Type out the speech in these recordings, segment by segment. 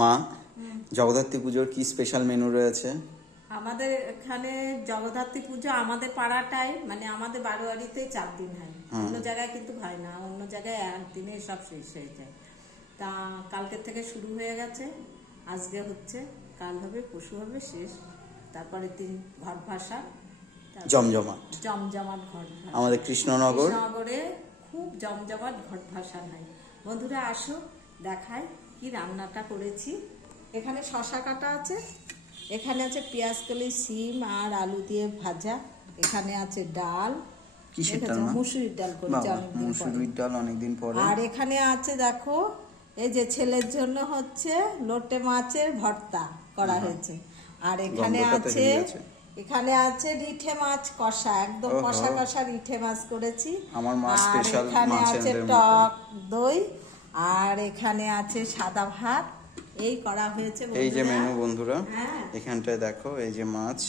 মা, জগদ্ধাত্রী পুজোর কি স্পেশাল মেনু রয়েছে? আমাদের এখানে জগদ্ধাত্রী পুজো আমাদের পাড়াটায় মানে আমাদের বারোয়ারিতে 4 দিন হয়। অন্য জায়গায় কিন্তু হয় না, অন্য জায়গায় একদিনে সব শেষ হয়ে যায়। তা কালকের থেকে শুরু হয়ে গেছে, আজকে হচ্ছে, কাল হবে, পরশু হবে, শেষ। তারপরে ঘট ভাসা, জমজমাট জমজমাট ঘট ভাসা। আমাদের কৃষ্ণনগরে খুব জমজমাট ঘট ভাসা হয়। বন্ধুরা আসো, দেখায় কি রান্নাটা করেছি। এখানে শশা কাটা আছে, এখানে আছে পেঁয়াজ কলি, সিম আর আলু দিয়ে ভাজা, এখানে আছে ডাল, কিসের ডাল? মুসুরির ডাল করেছি মুসুরির ডাল অনেকদিন পরে। আর এখানে আছে দেখো, এই যে ছেলের জন্য হচ্ছে লোটে মাছের ভর্তা করা হয়েছে। আর এখানে আছে রিঠে মাছ কষা, একদম কষা কষা রিঠে মাছ করেছি। আমার মা স্পেশাল এখানে আছে টক দই, আর এখানে আছে সাদা ভাত। এই করা হয়েছে এই যে মেনু বন্ধুরা। এখানটায় দেখো, এই যে মাছ,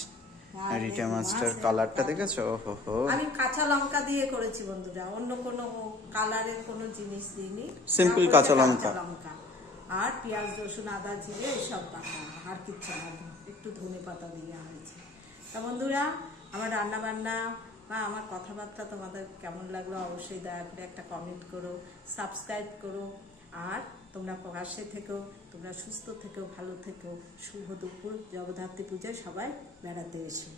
রিঠে মাছটার কালারটা দেখেছো? ওহো, আমি কাঁচা লঙ্কা দিয়ে করেছি বন্ধুরা, অন্য কোনো কালারের কোনো জিনিস দিইনি, সিম্পল কাঁচা লঙ্কা আর পেঁয়াজ রসুন আদা জিরে এসব বাটা, আর কিচ্ছু না, একটু ধনে পাতা দিয়ে হয়েছে। তা বন্ধুরা, আমার রান্না বান্না বা আমার কথাবার্তা তোমাদের কেমন লাগলো অবশ্যই দয়া করে একটা কমেন্ট করো, সাবস্ক্রাইব করো। আর তোমরা পাশে থেকো, তোমরা সুস্থ থেকো, ভালো থেকো। শুভ দুপুর, জগদ্ধাত্রী পুজোয় সবাই বেড়াতে এসো।